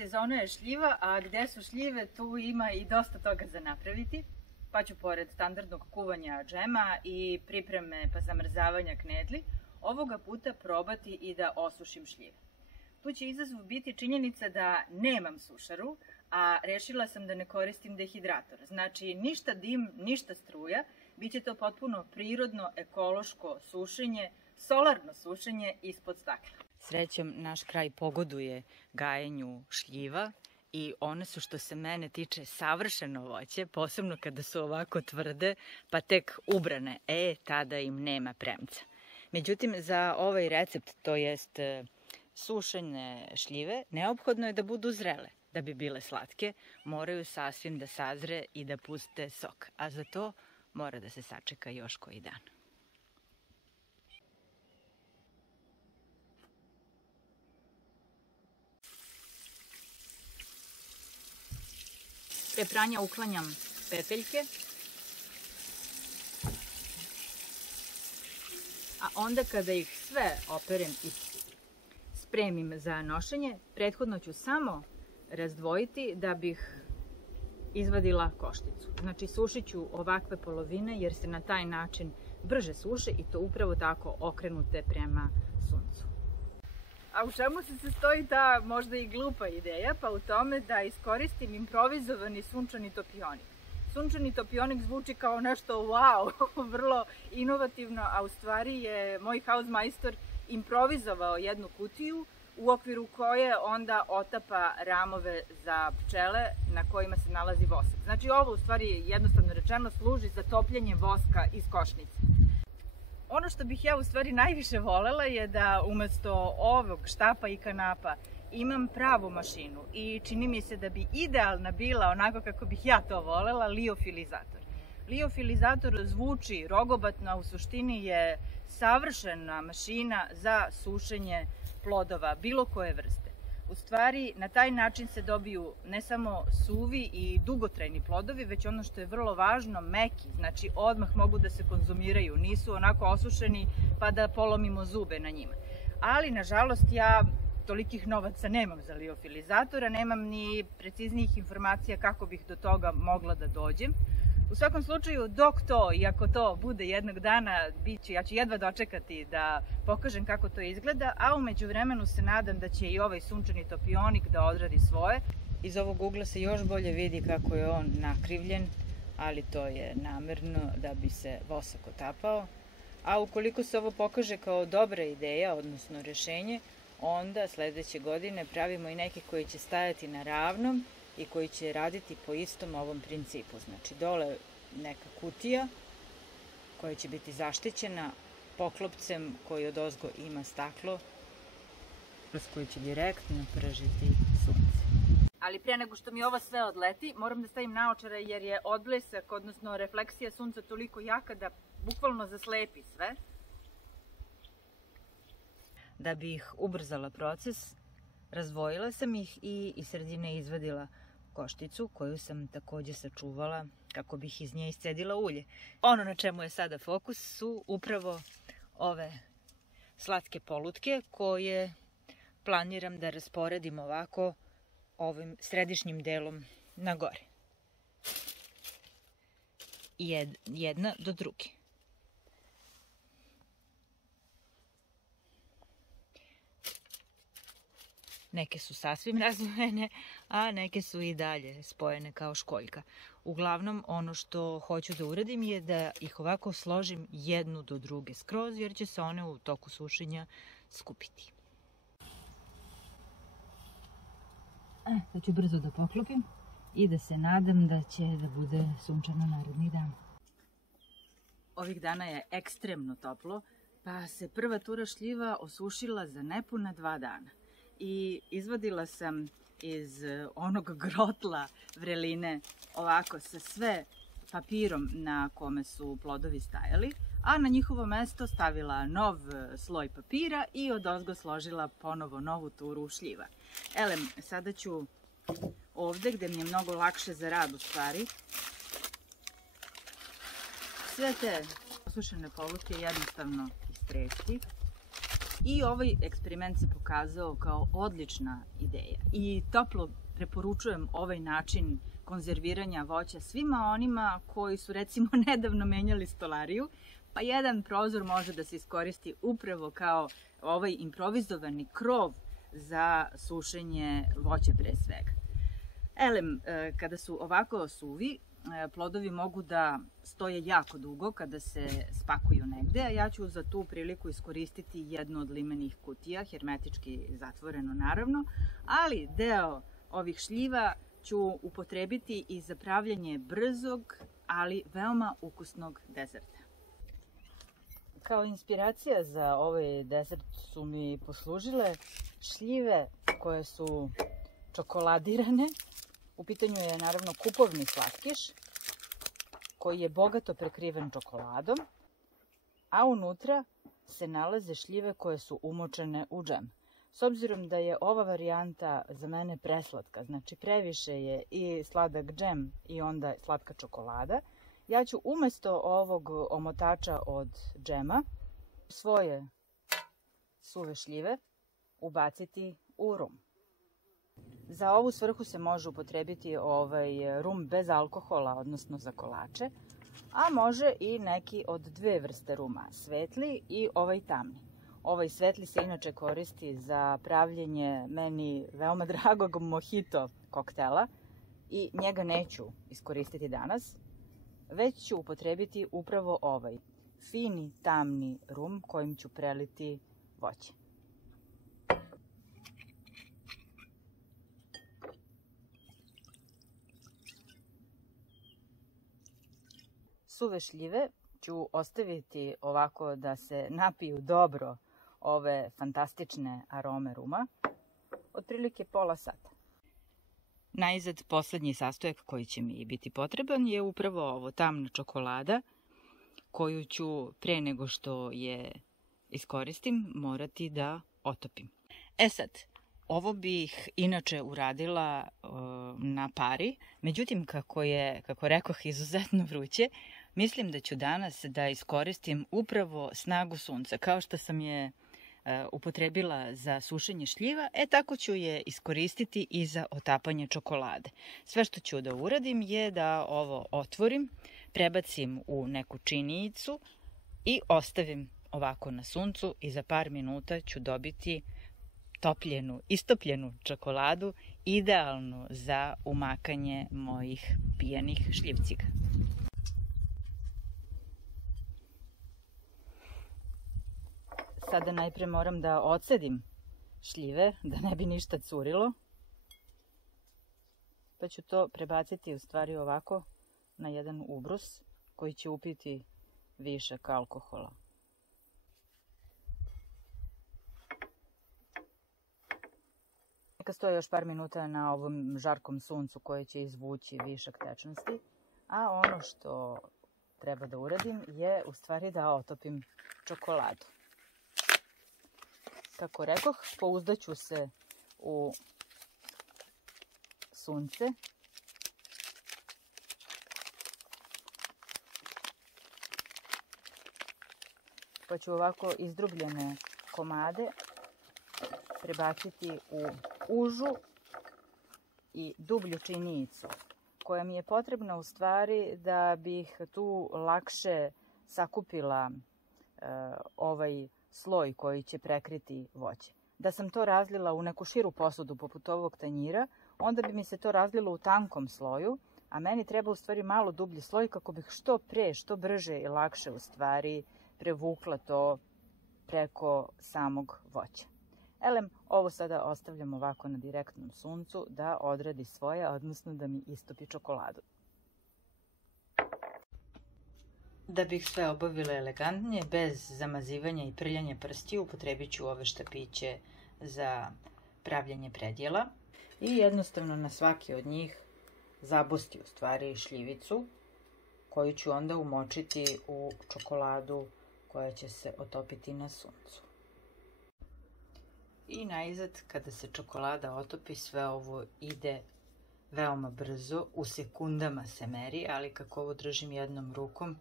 Sezona je šljiva, a gde su šljive tu ima i dosta toga za napraviti. Pa ću pored standardnog kuvanja džema i pripreme pa zamrzavanja knedli, ovoga puta probati i da osušim šljive. Tu će izazov biti činjenica da nemam sušaru, a rešila sam da ne koristim dehidrator. Znači, ništa dim, ništa struja, bit će to potpuno prirodno, ekološko sušenje, solarno sušenje ispod stakla. Srećom, naš kraj pogoduje gajenju šljiva i one su, što se mene tiče, savršeno voće, posebno kada su ovako tvrde, pa tek ubrane. Tada im nema premca. Međutim, za ovaj recept, to jest sušene šljive, neophodno je da budu zrele. Da bi bile slatke, moraju sasvim da sazre i da puste sok, a za to mora da se sačeka još koji dan. Pre pranja uklanjam pepeljke, a onda kada ih sve operem i spremim za nošenje, prethodno ću samo razdvojiti da bih izvadila košticu. Znači, sušit ću ovakve polovine jer se na taj način brže suše i to upravo tako okrenute prema suncu. A u čemu se sastoji ta možda i glupa ideja? Pa u tome da iskoristim improvizovani sunčani topionik. Sunčani topionik zvuči kao nešto wow, vrlo inovativno, a u stvari je moj hausmajstor improvizovao jednu kutiju u okviru koje onda otapa ramove za pčele na kojima se nalazi vosak. Znači, ovo u stvari, jednostavno rečeno, služi za topljenje voska iz košnice. Ono što bih ja u stvari najviše volela je da umesto ovog štapa i kanapa imam pravu mašinu i čini mi se da bi idealna bila, onako kako bih ja to volela, liofilizator. Liofilizator zvuči rogobatno, a u suštini je savršena mašina za sušenje plodova bilo koje vrste. U stvari, na taj način se dobiju ne samo suvi i dugotrajni plodovi, već ono što je vrlo važno, meki, znači odmah mogu da se konzumiraju, nisu onako osušeni pa da polomimo zube na njima. Ali, nažalost, ja tolikih novaca nemam za liofilizatora, nemam ni preciznijih informacija kako bih do toga mogla da dođem. U svakom slučaju, dok to i ako to bude jednog dana, ja ću jedva dočekati da pokažem kako to izgleda, a u međuvremenu se nadam da će i ovaj sunčani topionik da odradi svoje. Iz ovog ugla se još bolje vidi kako je on nakrivljen, ali to je namerno da bi se vosak otapao. A ukoliko se ovo pokaže kao dobra ideja, odnosno rešenje, onda sledeće godine pravimo i neke koji će stajati na ravnom i koji će raditi po istom ovom principu. Znači, dole neka kutija koja će biti zaštićena poklopcem koji odozgo ima staklo, kroz koji će direktno pržiti sunce. Ali pre nego što mi ovo sve odleti, moram da stavim naočare jer je odblesak, odnosno refleksija sunca toliko jaka da bukvalno zaslepi sve. Da bih ubrzala proces, razdvojila sam ih i iz sredine izvadila košticu koju sam takođe sačuvala kako bih iz nje iscedila ulje. Ono na čemu je sada fokus su upravo ove slatke polutke koje planiram da rasporedim ovako ovim središnjim delom na gore. Jedna do druge. Neke su sasvim razdvojene, a neke su i dalje spojene kao školjka. Uglavnom, ono što hoću da uradim je da ih ovako složim jednu do druge skroz, jer će se one u toku sušenja skupiti. Sad ću brzo da poklopim i da se nadam da će da bude sunčano naredni dan. Ovih dana je ekstremno toplo, pa se prva tura šljiva osušila za nepuna 2 dana. I izvadila sam iz onog grotla vreline ovako sa sve papirom na kome su plodovi stajali, a na njihovo mesto stavila nov sloj papira i odozgo složila ponovo novu turu šljiva. Elem, sada ću ovde gde mi je mnogo lakše za rad u stvari sve te osušene polutke jednostavno istresti. I ovaj eksperiment se pokazao kao odlična ideja. I toplo preporučujem ovaj način konzerviranja voća svima onima koji su recimo nedavno menjali stolariju, pa jedan prozor može da se iskoristi upravo kao ovaj improvizovani krov za sušenje voća pre svega. Elem, kada su ovako suvi, plodovi mogu da stoje jako dugo kada se spakuju negde, a ja ću za tu priliku iskoristiti jednu od limenih kutija, hermetički zatvoreno naravno, ali deo ovih šljiva ću upotrebiti i za pravljanje brzog, ali veoma ukusnog dezerta. Kao inspiracija za ovaj dezert su mi poslužile šljive koje su čokoladirane. U pitanju je naravno kupovni slatkiš koji je bogato prekriven čokoladom, a unutra se nalaze šljive koje su umočene u džem. S obzirom da je ova varijanta za mene preslatka, znači previše je i sladak džem i onda slatka čokolada, ja ću umesto ovog omotača od džema svoje suve šljive ubaciti u rum. Za ovu svrhu se može upotrebiti rum bez alkohola, odnosno za kolače, a može i neki od dve vrste ruma, svetli i ovaj tamni. Ovaj svetli se inače koristi za pravljenje meni veoma dragog mojito koktela i njega neću iskoristiti danas, već ću upotrebiti upravo ovaj fini tamni rum kojim ću preliti voće. Suve šljive ću ostaviti ovako da se napiju dobro ove fantastične arome ruma, otprilike pola sata. Najzad, poslednji sastojak koji će mi biti potreban je upravo ovo tamna čokolada, koju ću pre nego što je iskoristim morati da otopim. E sad, ovo bih inače uradila na pari, međutim kako rekoh, izuzetno vruće, mislim da ću danas da iskoristim upravo snagu sunca. Kao što sam je upotrebila za sušenje šljiva, tako ću je iskoristiti i za otapanje čokolade. Sve što ću da uradim je da ovo otvorim, prebacim u neku činijicu i ostavim ovako na suncu i za par minuta ću dobiti istopljenu čokoladu, idealnu za umakanje mojih pijanih šljivciga. Sada najpre moram da odsedim šljive, da ne bi ništa curilo. Pa ću to prebaciti u stvari ovako na jedan ubrus koji će upiti višak alkohola. Neka stoje još par minuta na ovom žarkom suncu koje će izvući višak tečnosti, a ono što treba da uradim je u stvari da otopim čokoladu. Kako rekoh, pouzdaću se u sunce. Pa ću ovako izdrubljene komade prebaciti u užu i dublju činijicu, koja mi je potrebna u stvari da bih tu lakše sakupila ovaj sloj koji će prekriti voće. Da sam to razlila u neku širu posudu poput ovog tanjira, onda bi mi se to razlilo u tankom sloju, a meni treba u stvari malo dublji sloj kako bih što pre, što brže i lakše u stvari prevukla to preko samog voća. Elem, ovo sada ostavljam ovako na direktnom suncu da odradi svoje, odnosno da mi istopi čokoladu. Da bih sve obavila elegantnije, bez zamazivanja i prljanja prstiju, upotrebit ću ove štapiće za pravljanje predjela i jednostavno na svaki od njih zabosti u stvari šljivicu koju ću onda umočiti u čokoladu koja će se otopiti na suncu. I najzad, kada se čokolada otopi, sve ovo ide veoma brzo, u sekundama se meri, ali kako ovo držim jednom rukom,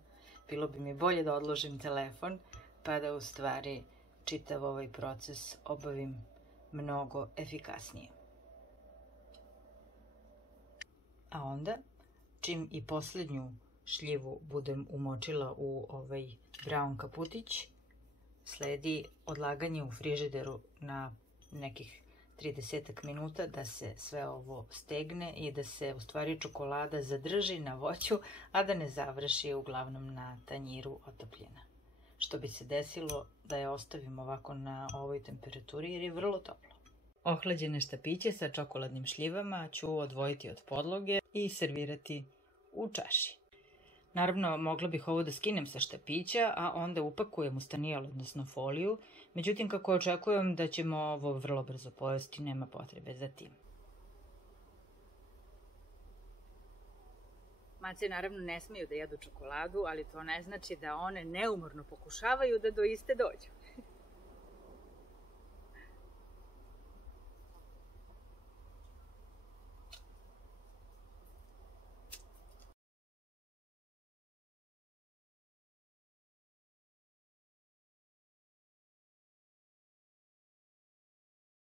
bilo bi mi bolje da odložim telefon, pa da u stvari čitav ovaj proces obavim mnogo efikasnije. A onda, čim i poslednju šljivu budem umočila u ovaj brown kaputić, sledi odlaganje u frižideru na nekih 30 minuta da se sve ovo stegne i da se u stvari čokolada zadrži na voću, a da ne završi uglavnom na tanjiru otopljena. Što bi se desilo da je ostavim ovako na ovoj temperaturi jer je vrlo toplo. Ohlađene štapiće sa čokoladnim šljivama ću odvojiti od podloge i servirati u čaši. Naravno, mogla bih ovo da skinem sa štapića, a onda upakujem u stanijel, odnosno foliju. Međutim, kako očekujem da ćemo ovo vrlo brzo pojesti, nema potrebe za tim. Mace naravno ne smeju da jedu čokoladu, ali to ne znači da one neumorno pokušavaju da do iste dođu.